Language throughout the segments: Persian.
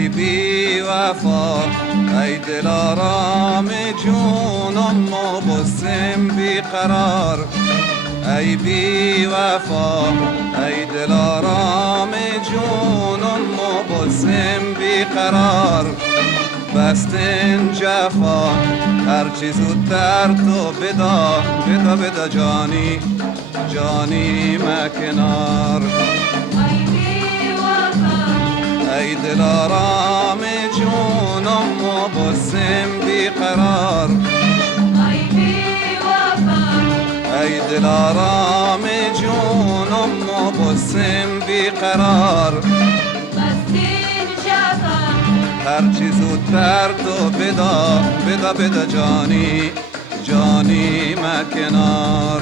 ای بی وفا ای دلارام جونم مبسم بی قرار ای بی وفا ای دلارام جونم مبسم بی قرار بستن جفا هرچی زودتر تو بدا بدا بدا جانی جانی مکنار ای دلارام جونم مبسم بی قرار ای دلارام جونم مبسم بی قرار هرچی زودتر تو بدا بدا بدا جانی جانی مکنار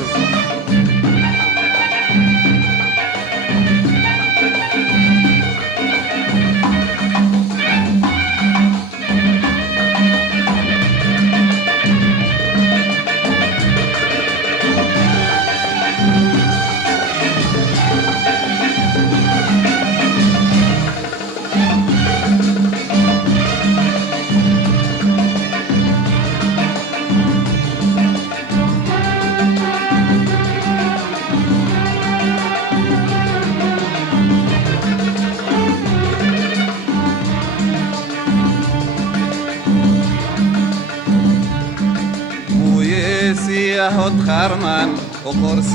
سیاهت خرمن و قرص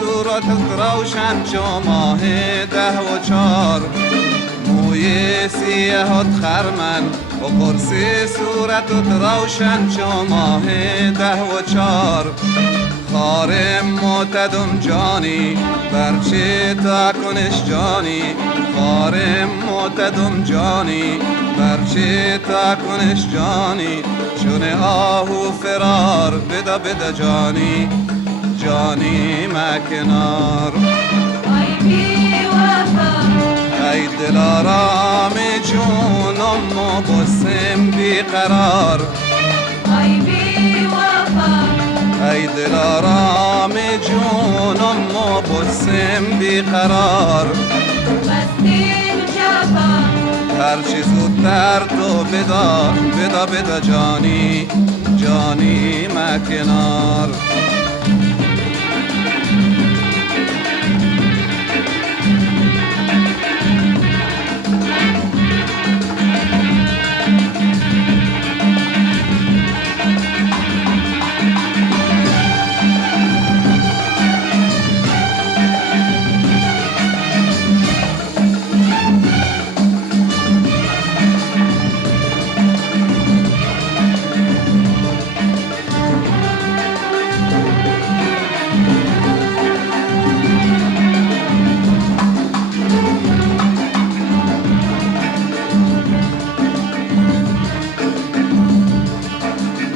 صورتت روشن چو ماه 10 و 4 موی سیاهت خرمن و قرص صورتت روشن چو ماه 10 و 4 خارم معتدم جانی برچه تا کنش جانی خارم معتدم جانی برچه تا کنش جانی چون آهو فرار بدا بدا جانی جانی مکنار ای بی وفا ای دلارام جونم مبسم بی قرار ای بی وفا ای دلارام جونم مبسم بی قرار بستین جفا هرچی زودتر تو بدا بدا بدا جانی جانی مکنار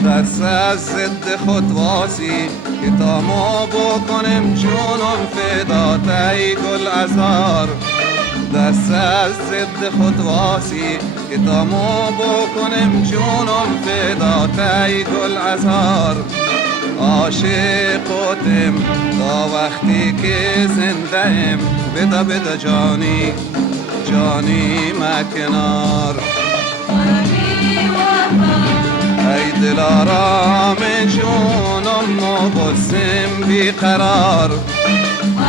دست از ضد خود واسی که تا ما بکنم جونم فدات ای گل ازار دست از ضد خود واسی که تا ما بکنم جونم فدات ای گل ازار عاشقتم تا وقتی که زنده ام بدا بدا جانی جانی مکنار ای دلارام جونم مبسم بی قرار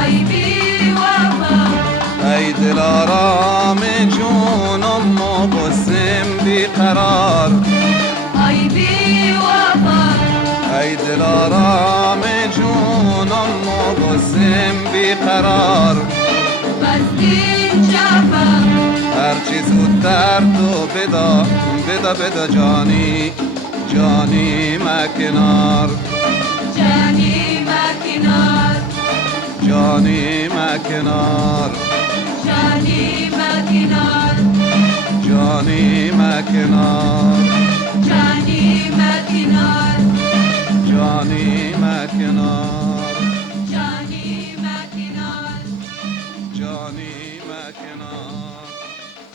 ای بی وفا ای دلارام جونم مبسم بی قرار ای بی وفا ای دلارام جونم مبسم بی قرار بستین جفا هرچی زودتر تو بدا بدا بدا جانی جانی مکنار جانی مکنار جانی مکنار جانی مکنار جانی مکنار جانی مکنار جانی مکنار جانی مکنار جانی مکنار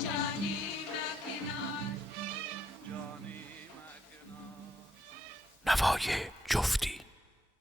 جانی مکنار جانی مکنار نوای جفتی